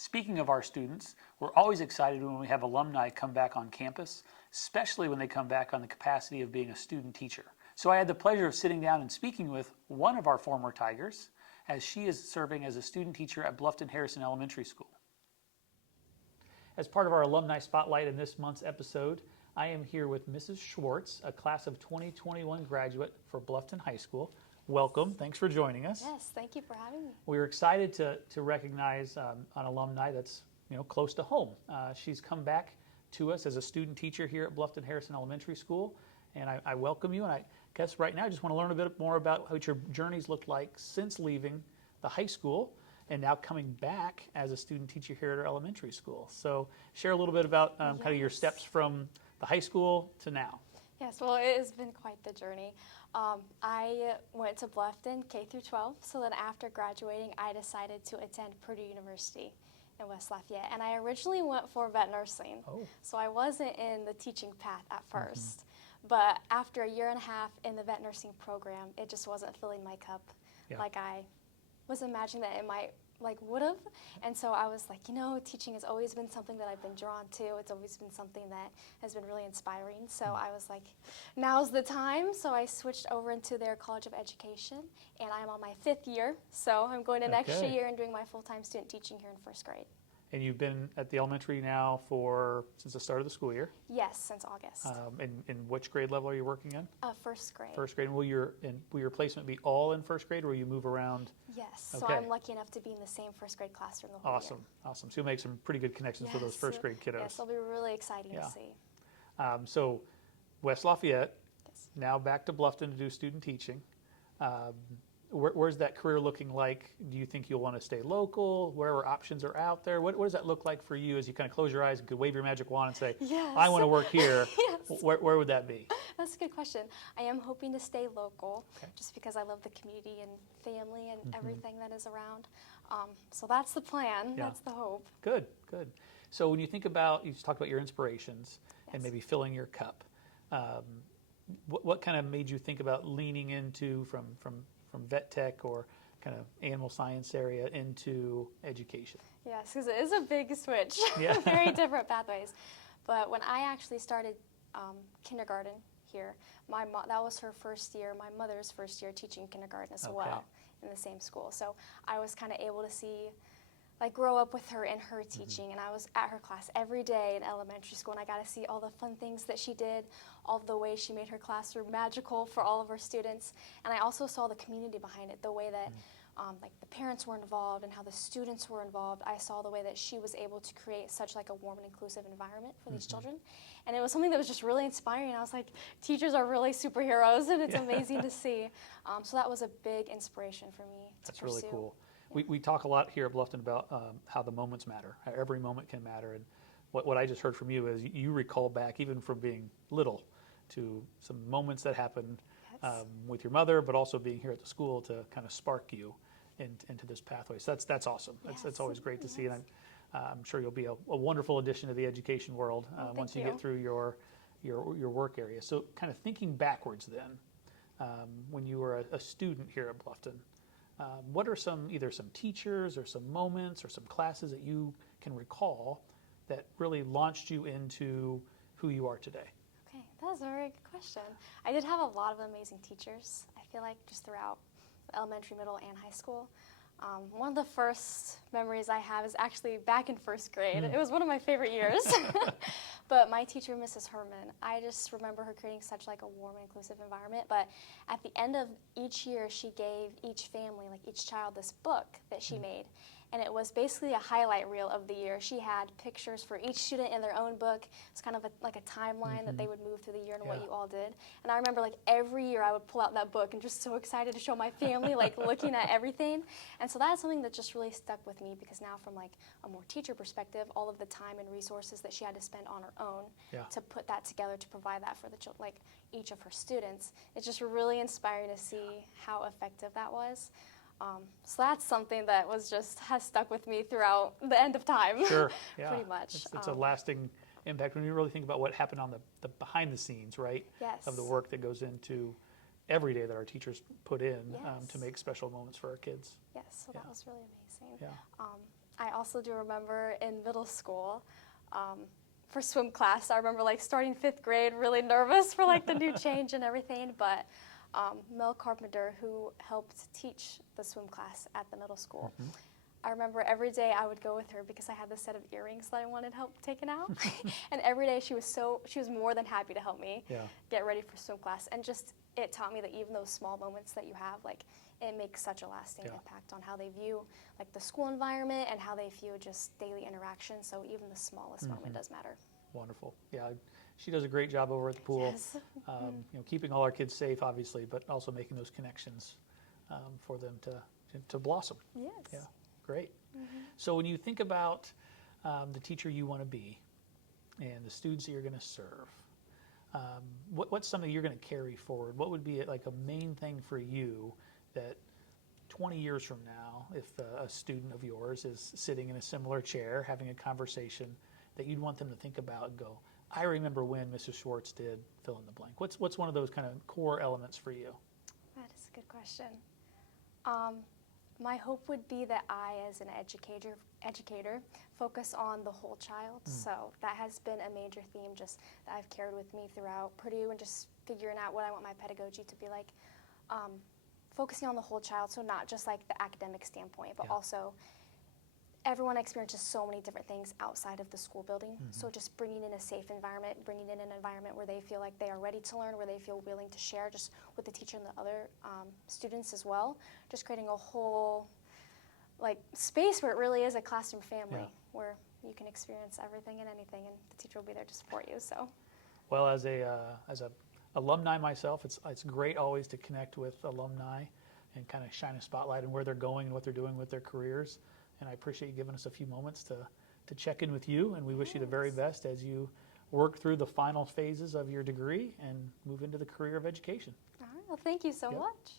Speaking of our students, we're always excited when we have alumni come back on campus, especially when they come back on the capacity of being a student teacher. So I had the pleasure of sitting down and speaking with one of our former Tigers, as she is serving as a student teacher at Bluffton Harrison Elementary School. As part of our Alumni Spotlight in this month's episode, I am here with Mrs. Schwartz, a class of 2021 graduate for Bluffton High School. Welcome. Thanks for joining us. Yes, thank you for having me. We are excited to recognize an alumni that's close to home. She's come back to us as a student teacher here at Bluffton Harrison Elementary School, and I welcome you. And I guess right now I just want to learn a bit more about what your journeys looked like since leaving the high school and now coming back as a student teacher here at our elementary school. So share a little bit about kind of your steps from the high school to now. Yes, well, it has been quite the journey. I went to Bluffton K through 12, so then after graduating, I decided to attend Purdue University in West Lafayette. And I originally went for vet nursing, so I wasn't in the teaching path at first. But after a year and a half in the vet nursing program, it just wasn't filling my cup like I was imagining that it might, would have. And so I was like, teaching has always been something that I've been drawn to. It's always been something that has been really inspiring. So I was like, now's the time. So I switched over into their College of Education, and I'm on my 5th year. So I'm going to next year and doing my full-time student teaching here in 1st grade. And you've been at the elementary now since the start of the school year? Yes, since August. In which grade level are you working in? 1st grade. 1st grade. And will your placement be all in 1st grade, or will you move around? Yes. So I'm lucky enough to be in the same 1st grade classroom the whole year. Awesome. So you'll make some pretty good connections with those 1st grade kiddos. Yes, it'll be really exciting to see. So West Lafayette, now back to Bluffton to do student teaching. Where's that career looking like? Do you think you'll want to stay local? Whatever options are out there, what does that look like for you as you kind of close your eyes and could wave your magic wand and say, I want to work here? Where would that be? That's a good question. I am hoping to stay local just because I love the community and family and everything that is around. So that's the plan. That's the hope. Good. So when you think about, you just talked about your inspirations and maybe filling your cup. What kind of made you think about leaning into from vet tech or kind of animal science area into education? Yes, because it is a big switch. Very different pathways. But when I actually started kindergarten here, that was her 1st year, my mother's 1st year teaching kindergarten as well in the same school. So I was kind of able to see, grow up with her in her teaching, and I was at her class every day in elementary school, and I got to see all the fun things that she did, all the ways she made her classroom magical for all of her students, and I also saw the community behind it, the way that the parents were involved and how the students were involved. I saw the way that she was able to create such a warm and inclusive environment for these children, and it was something that was just really inspiring. I was like, teachers are really superheroes, and it's amazing to see. So that was a big inspiration for me to pursue. That's really cool. We talk a lot here at Bluffton about how the moments matter, how every moment can matter. And what I just heard from you is you recall back even from being little to some moments that happened with your mother, but also being here at the school to kind of spark you into this pathway. So that's awesome. That's always great to see. And I'm sure you'll be a wonderful addition to the education world once you get through your work area. So kind of thinking backwards then, when you were a student here at Bluffton, what are either some teachers or some moments or some classes that you can recall that really launched you into who you are today? Okay, that's a very good question. I did have a lot of amazing teachers, I feel like, just throughout elementary, middle, and high school. One of the first memories I have is actually back in 1st grade. It was one of my favorite years. But my teacher, Mrs. Herman, I just remember her creating such a warm and inclusive environment. But at the end of each year, she gave each family, each child, this book that she made. And it was basically a highlight reel of the year. She had pictures for each student in their own book. It's kind of like a timeline that they would move through the year and what you all did. And I remember every year I would pull out that book and just so excited to show my family, looking at everything. And so that's something that just really stuck with me, because now from a more teacher perspective, all of the time and resources that she had to spend on her own to put that together to provide that for the children, each of her students, it's just really inspiring to see how effective that was. So that's something that has stuck with me throughout the end of time. Sure, pretty much. It's a lasting impact when you really think about what happened on the behind the scenes, right? Yes. Of the work that goes into every day that our teachers put in to make special moments for our kids. Yes, so that was really amazing. Yeah. I also do remember in middle school, for swim class, I remember like starting 5th grade, really nervous for like the new change and everything, but Mel Carpenter, who helped teach the swim class at the middle school, I remember every day I would go with her because I had this set of earrings that I wanted help taken out. And every day she was more than happy to help me get ready for swim class. And just, it taught me that even those small moments that you have, like, it makes such a lasting impact on how they view like the school environment and how they view just daily interaction. So even the smallest moment does matter. Wonderful. Yeah, she does a great job over at the pool. Yes. You know, keeping all our kids safe, obviously, but also making those connections for them to blossom. Yes. Yeah, great. So when you think about the teacher you want to be and the students that you're going to serve, what's something you're going to carry forward? What would be like a main thing for you that 20 years from now, if a student of yours is sitting in a similar chair having a conversation, that you'd want them to think about and go, I remember when Mrs. Schwartz did fill in the blank. What's one of those kind of core elements for you? That is a good question. My hope would be that I, as an educator, focus on the whole child. So that has been a major theme just that I've carried with me throughout Purdue and just figuring out what I want my pedagogy to be like. Focusing on the whole child, so not just like the academic standpoint, but also everyone experiences so many different things outside of the school building. So just bringing in a safe environment, bringing in an environment where they feel like they are ready to learn, where they feel willing to share just with the teacher and the other students as well. Just creating a whole like space where it really is a classroom family where you can experience everything and anything, and the teacher will be there to support you. So, well, as a alumni myself, it's great always to connect with alumni and kind of shine a spotlight on where they're going and what they're doing with their careers. And I appreciate you giving us a few moments to check in with you, and we wish you the very best as you work through the final phases of your degree and move into the career of education. all right. Well, thank you so much.